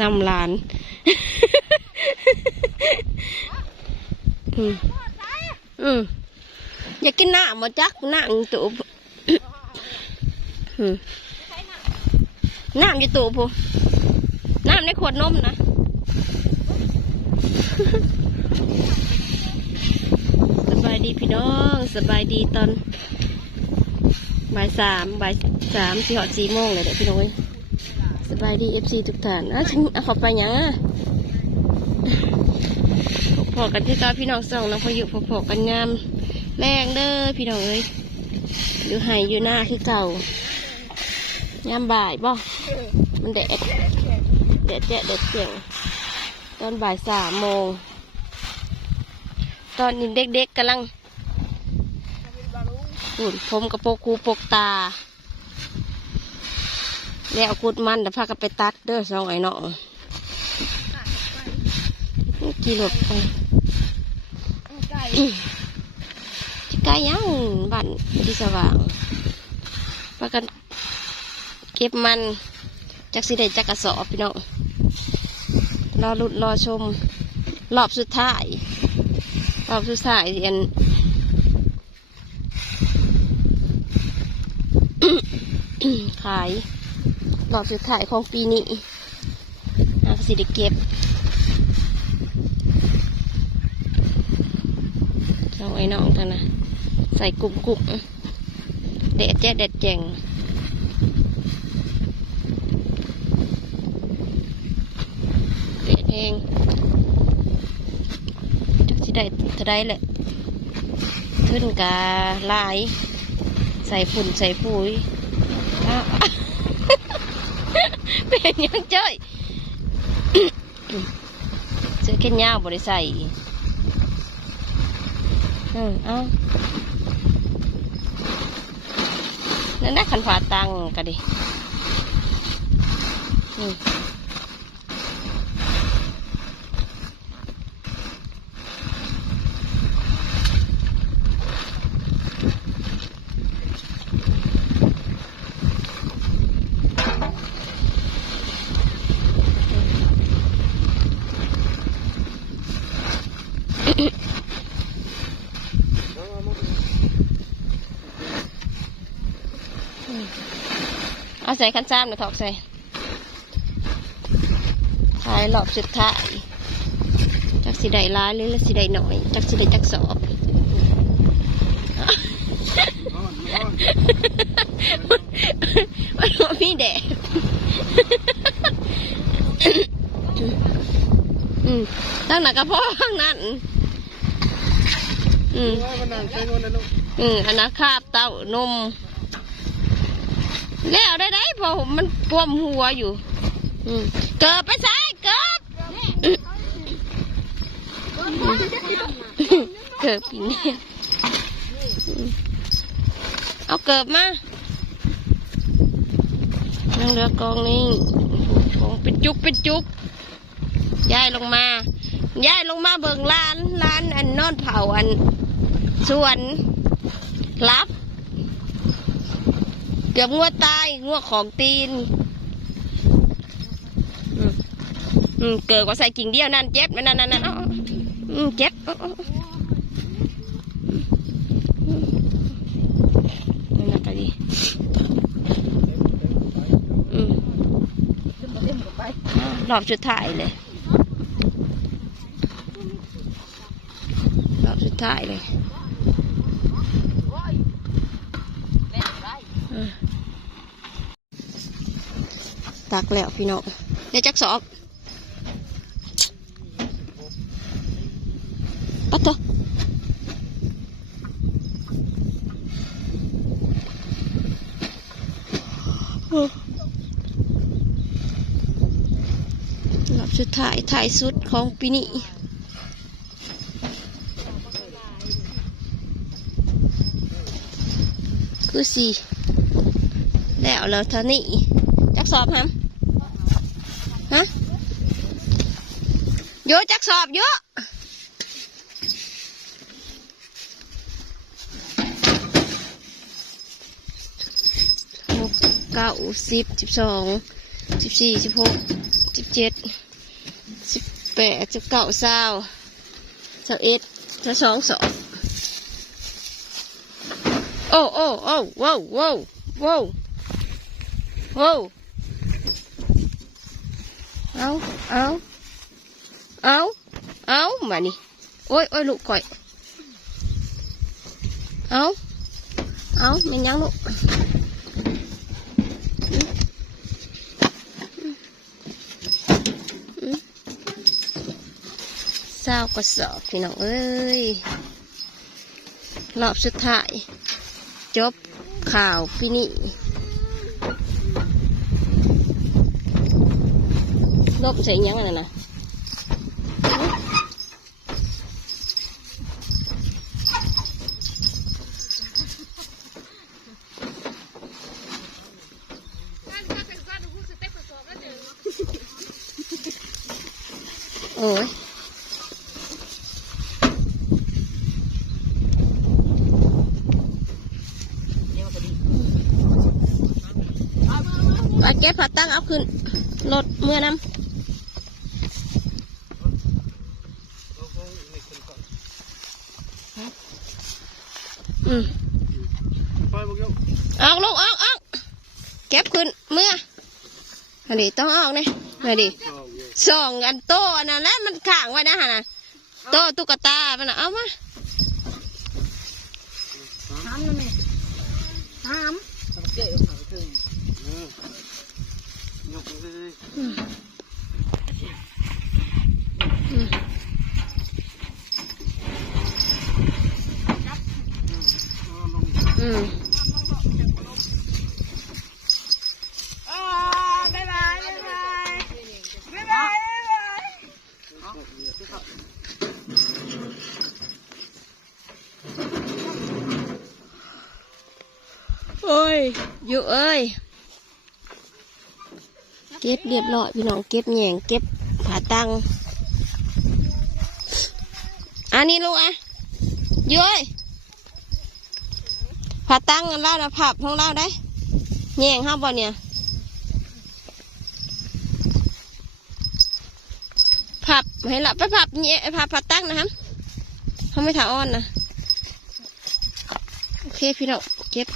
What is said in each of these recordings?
นำหลานอืมอืมอยากกินหน้ำมาจักน้ำตูบน้ำอยู่ตูพูน้ำในขวดนมนะสบายดีพี่น้องสบายดีตอนบ่ายสามบ่ายสามสี่หอดสี่โมงเลยเด็กพี่น้อง สบายดีเอฟซีทุกท่านอะฉันเอาขอไปยังอะพอกันที่ก้าพี่น้องสองน้องพายุพอๆกันงามแรงเด้อพี่น้องเอ้ยอยู่ไห้อยู่หน้าคือเก่ายามบ่ายบ่มันแดดแดดแจ๊ะแดดเจียงตอนบ่ายสามโมงตอนนี้เด็กๆกำลังหุ่นผมกับโปกคูปกตา แล้วเอกุดมันเดี๋ยวพากันไปตัดเด้อสองไอ้น้องกี่หลบไปไกลยังบ้านที่สว่างพากันเก็บมันจากสิได้จักกระสอบพี่น้องรอรุดรอชม รอบสุดท้าย รอบสุดท้ายเรียนขาย รอบสุดท้ายของปีนี้อาสิได้เก็บเอาไอ้น้องท่านนะ ใส่กลุ่มกุ่มเด็ดแจ๊ดเด็ดแจงเด็ดเองจักสิได้เท่าได้แหละขึ้นกาลาย ใส่ฝุ่นใส่ปุ๋ยอ้าว เป็นยังเจ้ยเสื้อแขนยาวบริใส่อืมเอ้านั่นนะขันฝาตังกันดิอื เอาใส่ขันซ้ำนะถอกใส่ขายรอบสุดท้ายจักสิได้ร้ายหรือสิได้หน่อยจักสิได้จักสอบมันบ่มีแดดอืมตั้งหนักกระเพาะข้างนั้นอืมอืมอันนั้นคาบเต้านม แล้วได้ได้พอมันปวมหัวอยู่เกิดไปซ้ายเกิดเกิดปีนี้เอาเกิดมานั่งเรือกองนี่กองเป็นจุกเป็นจุกย้ายลงมาย้ายลงมาเบิ่งร้านร้านอันนอนเผาอันสวนรับ เกือบงัวตายงัวของตีนอืมอืมเกิดว่าใส่กิ่งเดียวนั่นเจ็บนั่นนั่นนั่นเอาเอาอืมเจ็บนั่นน่ะก็ดีอืมรอบสุดท้ายเลยรอบสุดท้ายเลย ตักแล้วพี่น้องเดี๋ยวจักสอบปัดตัวรอบสุดท้ายท้ายสุดของปีนี้คือสี่แล้วแล้วเท่านี้จักสอบฮัม ฮะโยจักสอบโยอะหกเก้าสิบสิบสองสิบสี่สิบหกสิบเจ็ดสิบแปดสิบเก้าเศร้าเศร้าเอ็ดเศร้าสองสองโอ้โอ้โอ้ว้าวว้าวว้าวว้าว เอาเอาเอาเอามานี่โอ้ยโอ้ยลูกก่อย เอาเอาแมันยังลูกเศร้ากระสอบพี่น้องเอ้ยรอบสุดท้าย จบข่าวพี่นี่ ลบใส่อิหยังไงนะโอ้ยว่าเก็บผัดตั้งเอาขึ้นรถเมื่อนำ อืมไปบอกยกออกลูกออกออกเก็บขึ้นเมื่ออันนี้ต้องออกเนี่ยมาดิชอบอยู่สองอันโตอันนั้นแหล้วมันข้างไว้นะฮะนะโตตุ๊กตามันน่ะเอามาถามนะแม่ถามเจ๊ถามถึงเออยกเลย อืม เอาลง อืม อ๋อบายบายบายบายบายบายบาย โอ้ยอยู่เอ้ย เก็บเรียบร้อยพี่น้องเก็บแหย่งเก็บผาตังอันนี้ลูกอะอยู่เอ้ยผาตังกันเล่านะผับของเราได้แหย่งห้าบ่เนี่ยผับให้ละไปผับเนี่ยผับผาตังนะครับเขาไม่ถาอ้อนนะโอเคพี่น้องเก็บ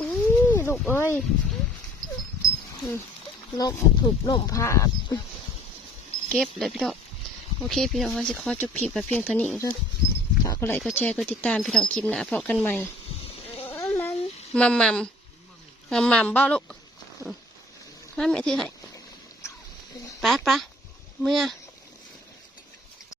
อุ้ย ลูกเอ้ยอืมลมถูกลมพาดเก็บเลยพี่น้องโอเค พี่น้องเขาสิขอจบคลิปแบบเพียงเท่านี้เด้อฝากกดไลค์กดแชร์กดติดตามพี่น้องคลิปหน้าพบกันใหม่มัมมัมมัมมัมเบ้าลูกอืมมาแม่ถือให้ไปไปเมื่อ